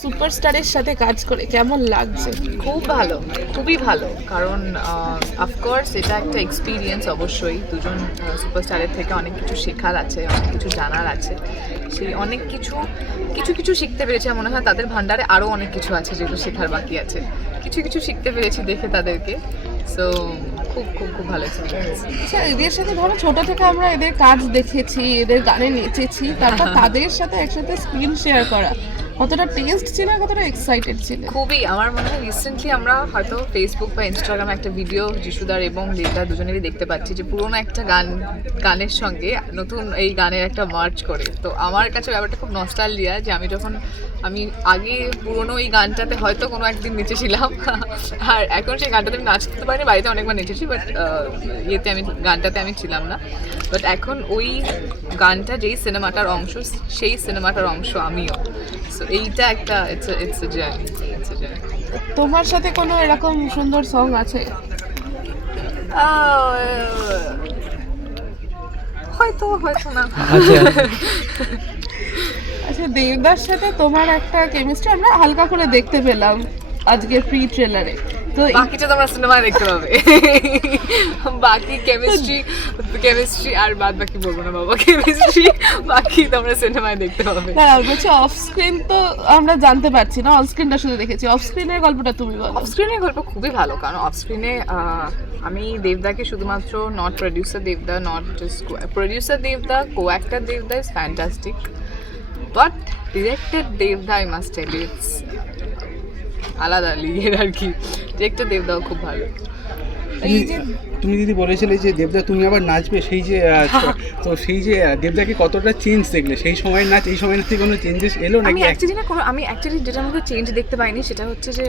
সুপারস্টারের সাথে কাজ করে কেমন লাগছে? খুব ভালো খুবই ভালো। কারণ অফকোর্স এটা একটা এক্সপিরিয়েন্স অবশ্যই। দুজন সুপারস্টারের থেকে অনেক কিছু শেখার আছে অনেক কিছু জানার আছে। সেই অনেক কিছু কিছু কিছু শিখতে পেরেছি। মনে হয় তাদের ভান্ডারে আরও অনেক কিছু আছে যেগুলো শেখার বাকি আছে। কিছু কিছু শিখতে পেরেছি দেখে তাদেরকে। সো খুব খুব খুব ভালো আচ্ছা এদের সাথে ধরো ছোট থেকে আমরা এদের কাজ দেখেছি এদের গানে নেচেছি তারপর তাদের সাথে একসাথে স্ক্রিন শেয়ার করা। কতটা টেস্ট ছিল কতটা এক্সাইটেড ছিল? খুবই, আমার মনে হয় রিসেন্টলি আমরা হয়তো ফেসবুক বা ইনস্টাগ্রামে একটা ভিডিও যিশুদার এবং দেবদার দুজনেরই দেখতে পাচ্ছি যে পুরোনো একটা গান, গানের সঙ্গে নতুন এই গানের একটা মার্চ করে। তো আমার কাছে ব্যাপারটা খুব নস্টালজিয়া যে আমি যখন, আমি আগে পুরোনো এই গানটাতে হয়তো কোনো একদিন নেচেছিলাম, আর এখন সেই গানটাতে আমি নাচতে পারিনি, বাড়িতে অনেকবার নেচেছি বাট ইয়েতে আমি, গানটাতে আমি ছিলাম না। বাট এখন ওই গানটা যেই সিনেমাটার অংশ, সেই সিনেমাটার অংশ আমিও। সো এইটা একটা it's it's a journey it's a journey তোমার সাথে কোনো এরকম সুন্দর সং আছে? হয়তো হয়তো না। আচ্ছা আচ্ছা দেবদার সাথে তোমার একটা কেমিস্ট্রি আমরা হালকা করে দেখতে পেলাম আজকে ফ্রি ট্রেলারে তো বাকিটা তোমরা সিনেমায় দেখতে পাবে। বাকি কেমিস্ট্রি কেমিস্ট্রি আর বাদ বাকি বলব না বাবা কেমিস্ট্রি বাকি তোমরা সিনেমায় দেখতে পাবে। দাঁড়াও বলছি অফ স্ক্রিন তো আমরা জানতে পারছি না অন স্ক্রিনটা শুধু দেখেছি। অফ স্ক্রিনের গল্পটা তুমি বলো। অফ স্ক্রিনের গল্প খুবই ভালো কারণ অফ স্ক্রিনে আমি দেবদাকে শুধুমাত্র নট প্রডিউসার দেবদা নট জাস্ট প্রডিউসার দেবদা কো অ্যাক্টার দেবদা ইজ ফ্যান্টাস্টিক বাট ডিরেক্টেড দেবদা আই মাস্ট টেল ইটস আলাদা লিগের আর কি। ডিরেক্টর দেবদাও খুব ভালো। তুমি যদি বলেছিলে যে দেবদা তুমি আবার নাচবে সেই যে তো সেই যে দেবদাকে কতটা চেঞ্জ দেখলে? সেই সময় নাচ এই সময় নাচে কোনো চেঞ্জেস এলো নাকি? এক- অ্যাকচুয়ালি না কোনো আমি অ্যাকচুয়ালি যেটা মধ্যে চেঞ্জ দেখতে পাইনি সেটা হচ্ছে যে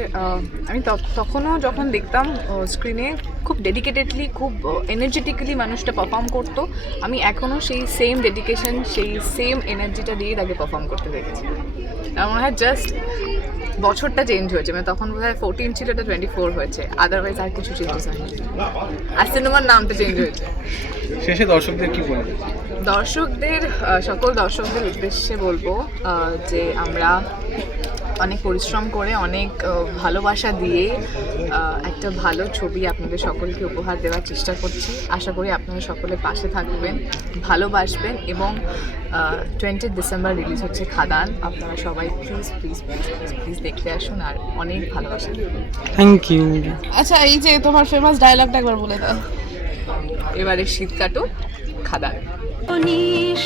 আমি তখনও যখন দেখতাম স্ক্রিনে খুব ডেডিকেটেডলি খুব এনার্জেটিক্যালি মানুষটা পারফর্ম করতো আমি এখনও সেই সেম ডেডিকেশন সেই সেম এনার্জিটা দিয়ে তাকে পারফর্ম করতে দেখেছি। আমার মনে হয় জাস্ট বছরটা চেঞ্জ হয়েছে মানে তখন বোধ হয় ফোরটিন ছিল এটা টোয়েন্টি ফোর হয়েছে। আদারওয়াইজ আর কিছু চেঞ্জেস হয়নি। আর সিনেমার নামটা চেঞ্জ হয়েছে। শেষে দর্শকদের কি বলব? দর্শকদের সকল দর্শকদের উদ্দেশ্যে বলব যে আমরা অনেক পরিশ্রম করে অনেক ভালোবাসা দিয়ে একটা ভালো ছবি আপনাদের সকলকে উপহার দেওয়ার চেষ্টা করছি। আশা করি আপনারা সকলে পাশে থাকবেন ভালোবাসবেন এবং টোয়েন্টি ডিসেম্বর রিলিজ হচ্ছে খাদান। আপনারা সবাই প্লিজ প্লিজ প্লিজ প্লিজ দেখতে আসুন আর অনেক ভালোবাসা থ্যাংক ইউ আচ্ছা এই যে তোমার ফেমাস ডায়লগটা একবার বলে দাও। এবারে শীত কাটুক খাদান।